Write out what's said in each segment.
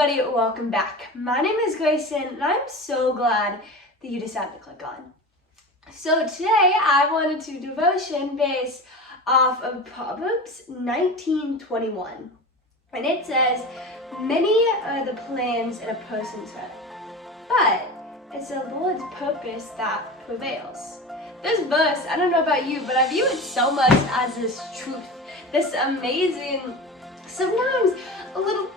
everybody, welcome back. My name is Grayson and I'm so glad that you decided to click on. So today I wanted to devotion based off of Proverbs 19:21. And it says, many are the plans in a person's heart, but it's the Lord's purpose that prevails. This verse, I don't know about you, but I view it so much as this truth, this amazing, sometimes a little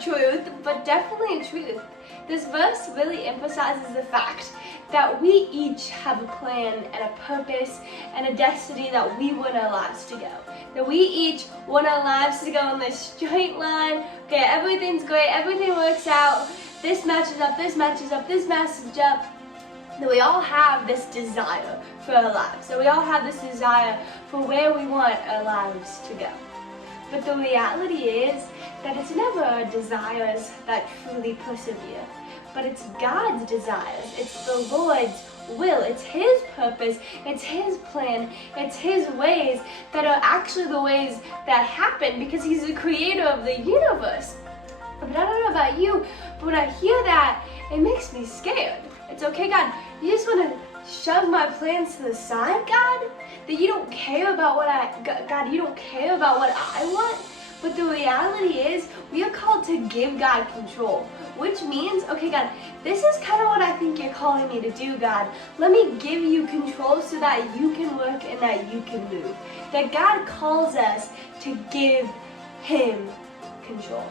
truth, but definitely a truth. This verse really emphasizes the fact that we each have a plan and a purpose and a destiny that we want our lives to go. That we each want our lives to go in this straight line. Okay, everything's great, everything works out. This matches up, this matches up, this matches up. That we all have this desire for our lives. That we all have this desire for where we want our lives to go. But the reality is that it's never our desires that truly persevere, but it's God's desires. It's the Lord's will. It's His purpose. It's His plan. It's His ways that are actually the ways that happen because He's the creator of the universe. But I don't know about you, but when I hear that, it makes me scared. It's okay, God, you just want to shove my plans to the side, God? That you don't care about God, you don't care about what I want? But the reality is, we are called to give God control, which means, okay, God, this is kind of what I think you're calling me to do, God. Let me give you control so that you can work and that you can move. That God calls us to give Him control.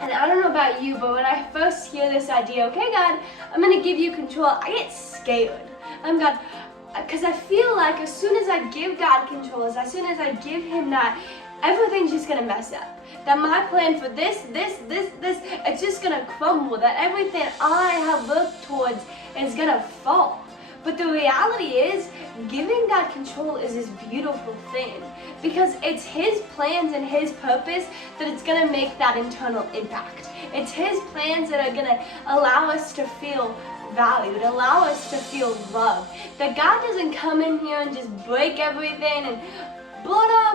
And I don't know about you, but when I first hear this idea, okay, God, I'm going to give you control, I get scared. God, because I feel like as soon as I give God control, as soon as I give Him that, everything's just going to mess up. That my plan for this, it's just going to crumble. That everything I have worked towards is going to fall. But the reality is, giving God control is this beautiful thing because it's His plans and His purpose that it's going to make that internal impact. It's His plans that are going to allow us to feel valued, allow us to feel loved. That God doesn't come in here and just break everything and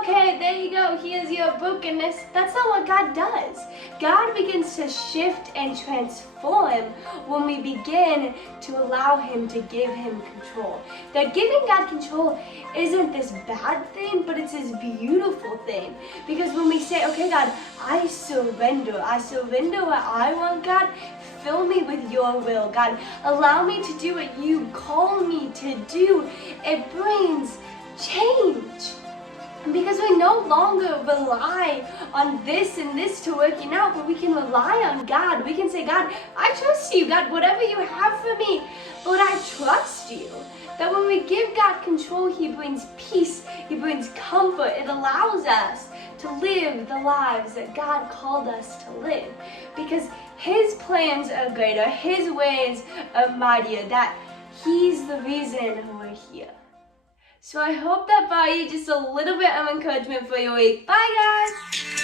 okay, there you go, here's your brokenness. That's not what God does. God begins to shift and transform when we begin to allow Him to give Him control. That giving God control isn't this bad thing, but it's this beautiful thing. Because when we say, okay, God, I surrender what I want, God, fill me with your will, God. Allow me to do what you call me to do. It brings change. Because we no longer rely on this and this to working out, but we can rely on God. We can say, God, I trust you. God, whatever you have for me, Lord, I trust you. That when we give God control, He brings peace. He brings comfort. It allows us to live the lives that God called us to live. Because His plans are greater. His ways are mightier. That He's the reason we're here. So I hope that brought you just a little bit of encouragement for your week. Bye, guys!